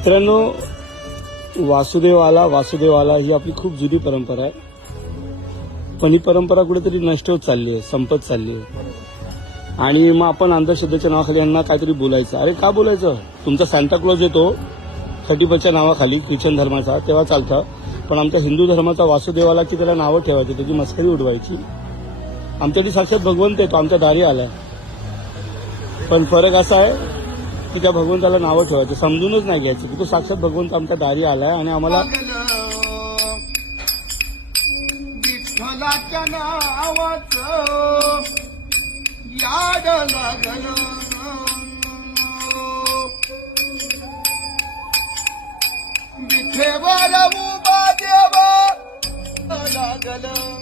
मित्रांनो, वासुदेव आला ही आपली खूप जुनी परंपरा आहे. पण ही परंपरा कुठेतरी नष्ट होत चालली आहे, संपत चालली आहे. आणि मग आपण अंधश्रद्धेच्या नावाखाली यांना काहीतरी बोलायचं. अरे का बोलायचं? तुमचा सांताक्लॉज येतो 31च्या नावाखाली ख्रिश्चन धर्माचा, तेव्हा चालतं. पण आमच्या हिंदू धर्माचा वासुदेव आला की त्याला नावं ठेवायची, त्याची मस्करी उडवायची. आमच्यासाठी साक्षात भगवंत येतो, आमच्या दारी आलाय. पण फरक असा आहे की त्या भगवंताला नावं ठेवायचं, समजूनच नाही घ्यायचं की तो साक्षात भगवंत आमच्या दारी आलाय. आणि आम्हाला विठ्ठलाच्या नावाचं याद लागलं, विठेवर उभा देवा लागलं.